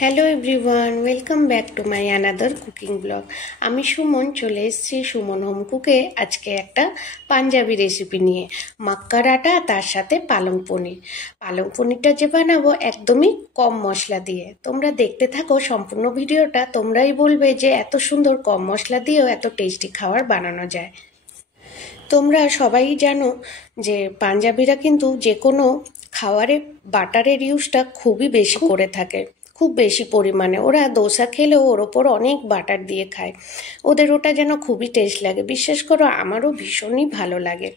Hello everyone, welcome back to my another cooking blog. আমি সুমন চলে এসেছি সুমন হোম কুকে আজকে একটা পাঞ্জাবি রেসিপি নিয়ে। মাক্কার আটা, তার সাথে পালং পনির। পালং পনিরটা যে বানাবো একদমই কম মশলা দিয়ে। তোমরা দেখতে থাকো সম্পূর্ণ ভিডিওটা, তোমরাই বলবে যে এত সুন্দর কম মশলা দিয়েও এত টেস্টি খাবার বানানো যায়। তোমরা সবাই জানো যে পাঞ্জাবিরা কিন্তু যে কোনো খাবারে বাটারের ইউজটা খুবই বেশি করে থাকে, খুব বেশি পরিমাণে। ওরা দোসা খেলেও ওর ওপর অনেক বাটার দিয়ে খায়। ওদের ওটা যেন খুবই টেস্ট লাগে। বিশ্বাস করো, আমারও ভীষণই ভালো লাগে।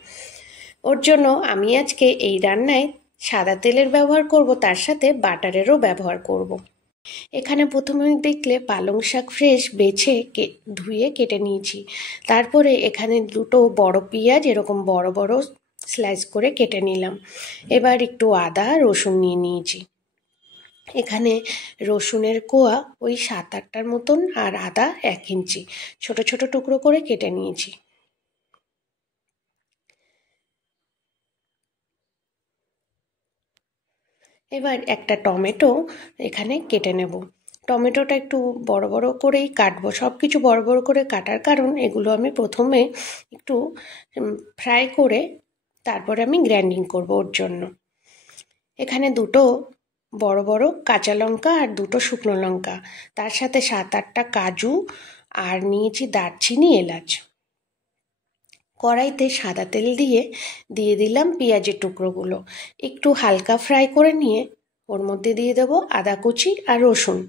ওর জন্য আমি আজকে এই রান্নায় সাদা তেলের ব্যবহার করব, তার সাথে বাটারেরও ব্যবহার করব। এখানে প্রথমে দেখলে পালং শাক ফ্রেশ বেছে ধুয়ে কেটে নিয়েছি। তারপরে এখানে দুটো বড় পেঁয়াজ এরকম বড় বড় স্লাইস করে কেটে নিলাম। এবার একটু আদা রসুন নিয়ে নিয়েছি। এখানে রসুনের কোয়া ওই 7-8টার মতন, আর আদা 1 ইঞ্চি ছোট ছোট টুকরো করে কেটে নিয়েছি। এবার একটা টমেটো এখানে কেটে নেব। টমেটোটা একটু বড় বড় করেই কাটবো। সব কিছু বড় বড় করে কাটার কারণ এগুলো আমি প্রথমে একটু ফ্রাই করে তারপরে আমি গ্রাইন্ডিং করব ওর জন্য। এখানে দুটো বড় বড় কাঁচা লঙ্কা আর দুটো শুকনো লঙ্কা, তার সাথে 7-8টা কাজু, আর নিয়েছি দারচিনি, এলাচ। কড়াইতে সাদা তেল দিয়ে দিলাম পেঁয়াজের টুকরোগুলো। একটু হালকা ফ্রাই করে নিয়ে ওর মধ্যে দিয়ে দেবো আদা কুচি আর রসুন।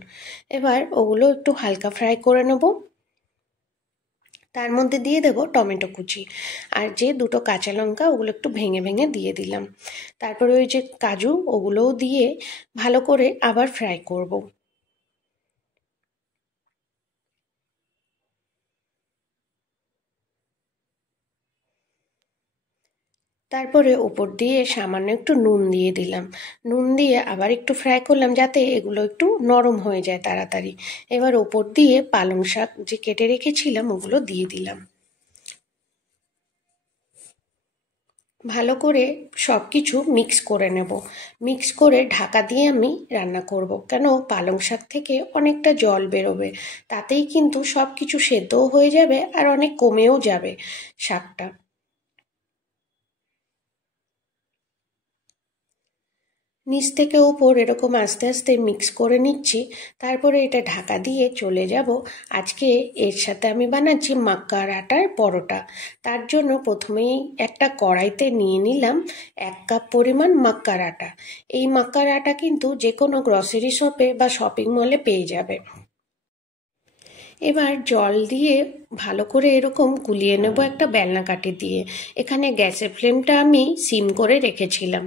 এবার ওগুলো একটু হালকা ফ্রাই করে নেব। তার মধ্যে দিয়ে দেবো টমেটো কুচি আর যে দুটো কাঁচা লঙ্কা, ওগুলো একটু ভেঙে ভেঙে দিয়ে দিলাম। তারপরে ওই যে কাজু, ওগুলোও দিয়ে ভালো করে আবার ফ্রাই করব। তারপরে উপর দিয়ে সামান্য একটু নুন দিয়ে দিলাম। নুন দিয়ে আবার একটু ফ্রাই করলাম যাতে এগুলো একটু নরম হয়ে যায় তাড়াতাড়ি। এবার উপর দিয়ে পালং শাক যে কেটে রেখেছিলাম ওগুলো দিয়ে দিলাম। ভালো করে সব কিছু মিক্স করে নেব। মিক্স করে ঢাকা দিয়ে আমি রান্না করব, কেন পালং শাক থেকে অনেকটা জল বেরোবে। তাতেই কিন্তু সব কিছু সেদ্ধও হয়ে যাবে আর অনেক কমেও যাবে শাকটা। নিচ থেকে ওপর এরকম আস্তে আস্তে মিক্স করে নিচ্ছি। তারপরে এটা ঢাকা দিয়ে চলে যাব। আজকে এর সাথে আমি বানাচ্ছি মাক্কার আটার পরোটা। তার জন্য প্রথমেই একটা কড়াইতে নিয়ে নিলাম 1 কাপ পরিমাণ মাক্কার আটা। এই মাক্কার আটা কিন্তু যে কোনো গ্রসারি শপে বা শপিং মলে পেয়ে যাবে। এবার জল দিয়ে ভালো করে এরকম গুলিয়ে নেব একটা বেলনা কাঠি দিয়ে। এখানে গ্যাসের ফ্লেমটা আমি সিম করে রেখেছিলাম।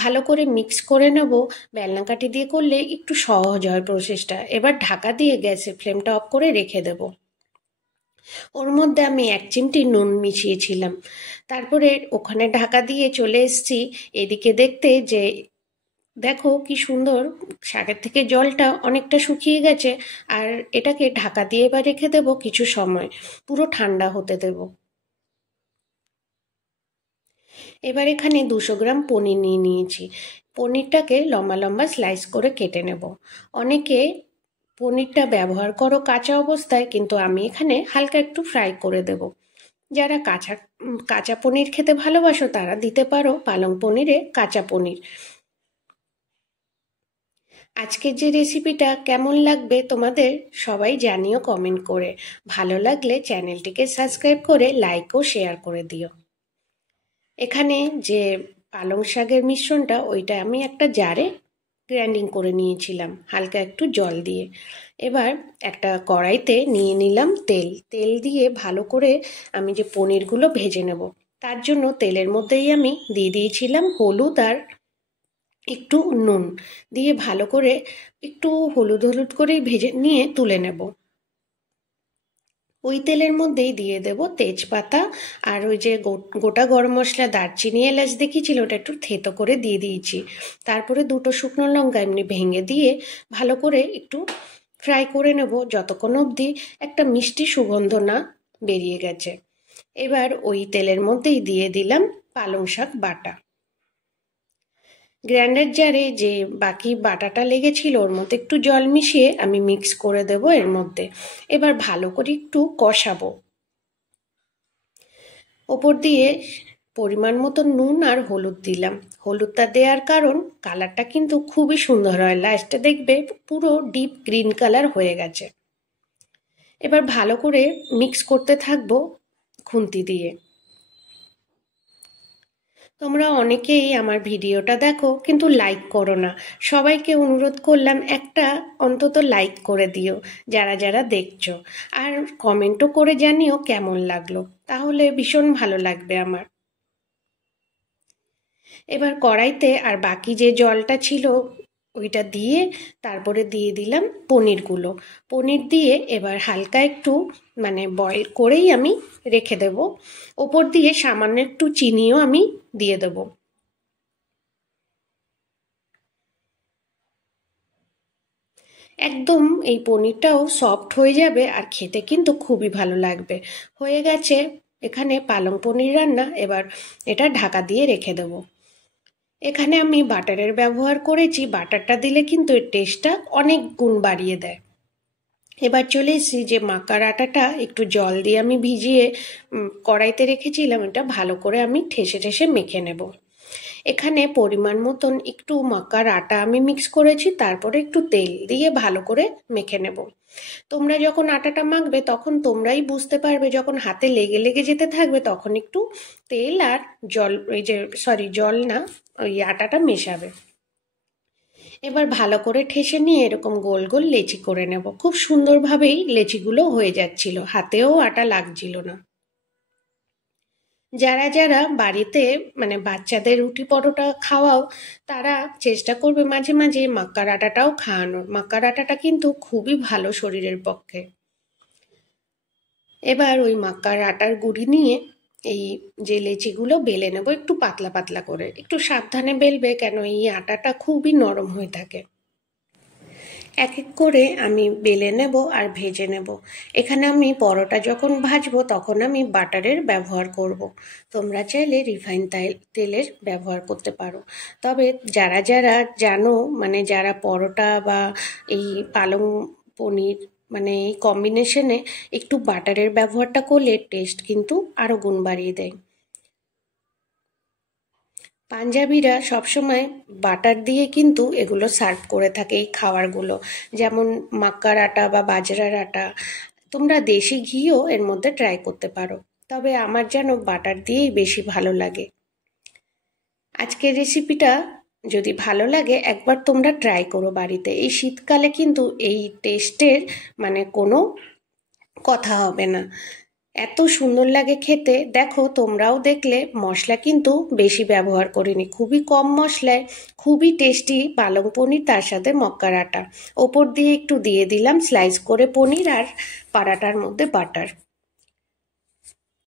ভালো করে মিক্স করে নেব। বেলনা কাঠি দিয়ে করলে একটু সহজ হয় প্রসেসটা। এবার ঢাকা দিয়ে গ্যাসের ফ্লেমটা অফ করে রেখে দেব। ওর মধ্যে আমি 1 চিমটি নুন মিশিয়েছিলাম। তারপরে ওখানে ঢাকা দিয়ে চলে এসেছি এদিকে দেখতে যে দেখো কি সুন্দর শাকের থেকে জলটা অনেকটা শুকিয়ে গেছে। আর এটাকে ঢাকা দিয়ে এবার রেখে দেবো কিছু সময়, পুরো ঠান্ডা হতে দেব। এবার এখানে 200 গ্রাম পনির নিয়ে নিয়েছি। পনিরটাকে লম্বা লম্বা স্লাইস করে কেটে নেব। অনেকে পনিরটা ব্যবহার করো কাঁচা অবস্থায়, কিন্তু আমি এখানে হালকা একটু ফ্রাই করে দেব। যারা কাঁচা কাঁচা পনির খেতে ভালোবাসো তারা দিতে পারো পালং পনিরে কাঁচা পনির। আজকের যে রেসিপিটা কেমন লাগবে তোমাদের সবাই জানিও কমেন্ট করে। ভালো লাগলে চ্যানেলটিকে সাবস্ক্রাইব করে লাইক ও শেয়ার করে দিও। এখানে যে পালং শাকের মিশ্রণটা ওইটা আমি একটা জারে গ্রাইন্ডিং করে নিয়েছিলাম হালকা একটু জল দিয়ে। এবার একটা কড়াইতে নিয়ে নিলাম তেল। তেল দিয়ে ভালো করে আমি যে পনিরগুলো ভেজে নেব, তার জন্য তেলের মধ্যেই আমি দিয়ে দিয়েছিলাম হলুদ আর একটু নুন দিয়ে ভালো করে একটু হলুদ হলুদ করে ভেজে নিয়ে তুলে নেব। ওই তেলের মধ্যেই দিয়ে দেব তেজপাতা আর ওই যে গোটা গরম মশলা, দারচিনি, এলাচ দেখিয়েছিল ওটা একটু থেতো করে দিয়ে দিয়েছি। তারপরে দুটো শুকনো লঙ্কা এমনি ভেঙে দিয়ে ভালো করে একটু ফ্রাই করে নেব যতক্ষণ অবধি একটা মিষ্টি সুগন্ধ না বেরিয়ে গেছে। এবার ওই তেলের মধ্যেই দিয়ে দিলাম পালং শাক বাটা। গ্রাইন্ডার জারে যে বাকি বাটাটা লেগেছিল ওর মধ্যে একটু জল মিশিয়ে আমি মিক্স করে দেব এর মধ্যে। এবার ভালো করে একটু কষাবো। ওপর দিয়ে পরিমাণ মতো নুন আর হলুদ দিলাম। হলুদটা দেওয়ার কারণ কালারটা কিন্তু খুবই সুন্দর হয়, লাস্টে দেখবে পুরো ডিপ গ্রিন কালার হয়ে গেছে। এবার ভালো করে মিক্স করতে থাকবো খুন্তি দিয়ে। তোমরা অনেকেই আমার ভিডিওটা দেখো কিন্তু লাইক করো না। সবাইকে অনুরোধ করলাম একটা অন্তত লাইক করে দিও যারা যারা দেখছো, আর কমেন্টও করে জানিও কেমন লাগলো, তাহলে ভীষণ ভালো লাগবে আমার। এবার কড়াইতে আর বাকি যে জলটা ছিল ওইটা দিয়ে তারপরে দিয়ে দিলাম পনিরগুলো। পনির দিয়ে এবার হালকা একটু বয়েল করেই আমি রেখে দেব। ওপর দিয়ে সামান্য একটু চিনিও আমি দিয়ে দেব। একদম এই পনিরটাও সফট হয়ে যাবে আর খেতে কিন্তু খুবই ভালো লাগবে। হয়ে গেছে এখানে পালং পনির রান্না। এবার এটা ঢাকা দিয়ে রেখে দেবো। এখানে আমি বাটারের ব্যবহার করেছি, বাটারটা দিলে কিন্তু এর টেস্টটা অনেক গুণ বাড়িয়ে দেয়। এবার চলে এসেছি যে মাকার আটাটা একটু জল দিয়ে আমি ভিজিয়ে কড়াইতে রেখেছিলাম, এটা ভালো করে আমি ঠেসে ঠেসে মেখে নেব। এখানে পরিমাণ মতন একটু মাকার আটা আমি মিক্স করেছি, তারপরে একটু তেল দিয়ে ভালো করে মেখে নেব। তোমরা যখন আটাটা মাখবে তখন তোমরাই বুঝতে পারবে, যখন হাতে লেগে লেগে যেতে থাকবে তখন একটু তেল আর জল, জল না, ওই আটাটা মেশাবে। এবার ভালো করে ঠেসে নিয়ে এরকম গোল গোল লেচি করে নেব। খুব সুন্দরভাবেই লেচিগুলো হয়ে যাচ্ছিল, হাতেও আটা লাগছিল না। যারা যারা বাড়িতে বাচ্চাদের রুটি পরোটা খাওয়াও, তারা চেষ্টা করবে মাঝে মাঝে মাক্কার আটাটাও খাওয়ানোর। মাক্কার আটাটা কিন্তু খুবই ভালো শরীরের পক্ষে। এবার ওই মাক্কার আটার গুঁড়ি নিয়ে এই যে লেচিগুলো বেলে নেব একটু পাতলা পাতলা করে। একটু সাবধানে বেলবে, কেন এই আটাটা খুবই নরম হয়ে থাকে। এক এক করে আমি বেলে নেব আর ভেজে নেব। এখানে আমি পরোটা যখন ভাজবো তখন আমি বাটারের ব্যবহার করব। তোমরা চাইলে রিফাইন তেলের ব্যবহার করতে পারো। তবে যারা যারা জানো, যারা পরোটা বা এই পালং পনির এই কম্বিনেশনে একটু বাটারের ব্যবহারটা করলে টেস্ট কিন্তু আরও গুণ বাড়িয়ে দেয়। পাঞ্জাবিরা সবসময় বাটার দিয়ে কিন্তু এগুলো সার্ভ করে থাকে, এই খাবারগুলো, যেমন মাক্কার আটা বা বাজরার আটা। তোমরা দেশি ঘিও এর মধ্যে ট্রাই করতে পারো, তবে আমার যেন বাটার দিয়েই বেশি ভালো লাগে। আজকের রেসিপিটা যদি ভালো লাগে একবার তোমরা ট্রাই করো বাড়িতে। এই শীতকালে কিন্তু এই টেস্টের কোনো কথা হবে না, এত সুন্দর লাগে খেতে। দেখো তোমরাও দেখলে মশলা কিন্তু বেশি ব্যবহার করিনি, খুবই কম মশলায় খুবই টেস্টি পালং পনির, তার সাথে মক্কার আটা। ওপর দিয়ে একটু দিয়ে দিলাম স্লাইস করে পনির আর পারাটার মধ্যে বাটার।